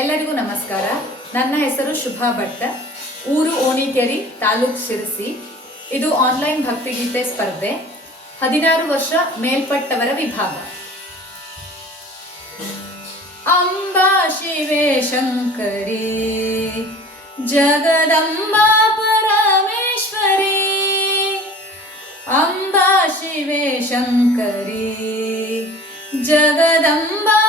ಎಲ್ಲರಿಗೂ ನಮಸ್ಕಾರ. ನನ್ನ ಹೆಸರು ಶುಭಾ ಭಟ್ಟ ಊರು ಓಣಿಕೆರಿ, ತಾಲೂಕ್ ಶಿರಸಿ. ಇದು ಆನ್ಲೈನ್ ಭಕ್ತಿಗೀತೆ ಸ್ಪರ್ಧೆ. ಹದಿನಾರು ವರ್ಷ ಮೇಲ್ಪಟ್ಟವರ ವಿಭಾಗ. ಅಂಬಾ ಶಿವೇ ಶಂಕರಿ, ಜಗದಂಬಾ ಪರಮೇಶ್ವರಿ, ಅಂಬಾ ಶಿವೇ ಶಂಕರಿ, ಜಗದಂಬಾ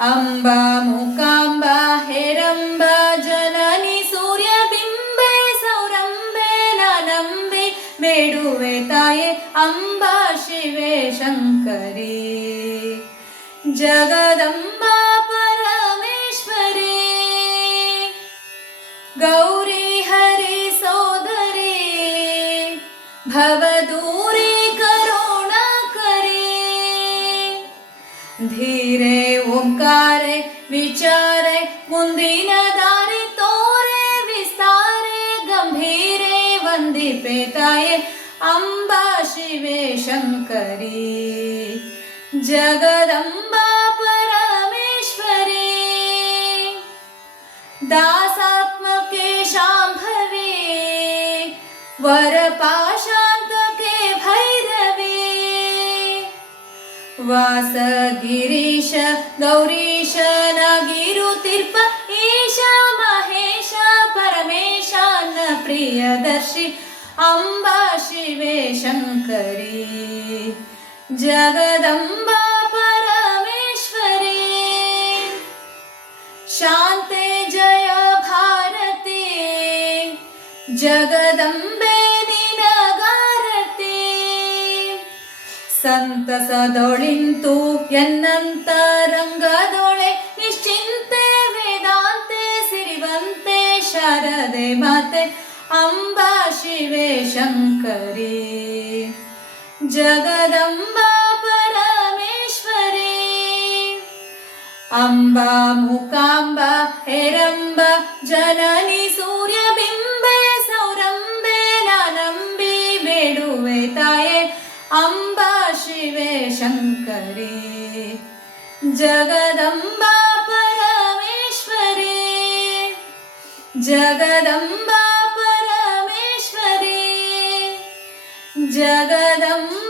अम्बा मूकाम्बा, हेरम्बा, जननी, सूर्यबिम्बे, सौरम्बे, नानम्बे बेडुवे ताये, अम्बा, शिवे, शङ्करे। जगदम्बा, परमेश्वरे। गौरी, हरे, सोदरे। भव ಓಂಕಾರೆ ವಿಚಾರೆ ಮುಂದಿನ ದಾರಿ ತೋರೆ ವಿಸ್ತಾರೆ ಗಂಭೀರೆ ವಂದಿಪೆ ತಾಯೆ ಅಂಬಾ ಶಿವೆ ಶಂಕರಿ ಜಗದಂಬಾ ಪರಮೇಶ್ವರಿ दासात्मके शाम्भवी वरपाशान्तके वास गिरीश गौरीश न गिरुतिर्प ईश महेश परमेशान्न प्रियदर्शि अम्बा शिवे शङ्करी जगदम्बा परमेश्वरी। शान्ते जय भारती जगदम्बा ಸಂತಸದೊಳಿಂತು ಎನ್ನಂತ ರಂಗದೊಳೆ ನಿಶ್ಚಿಂತೆ ವೇದಾಂತೆ ಸಿರಿವಂತೆ ಶಾರದೆ ಮಾತೆ ಅಂಬಾ ಶಿವೆ ಶಂಕರಿ. ಜಗದಂಬಾ ಪರಮೇಶ್ವರಿ. ಅಂಬಾ ಮುಕಾಂಬ ಹೆರಂಬ ಜನನಿ ಸೂರ್ಯ ಬಿಂಬೆ ಸೌರಂಬೆ ನಾನಂಬಿ ಬೇಡುವೆ ತಾಯೆ. ಅಂಬಾ शङ्करे जगदम्बा परमेश्वरे जगदम्बा परमेश्वरे जगदम्बा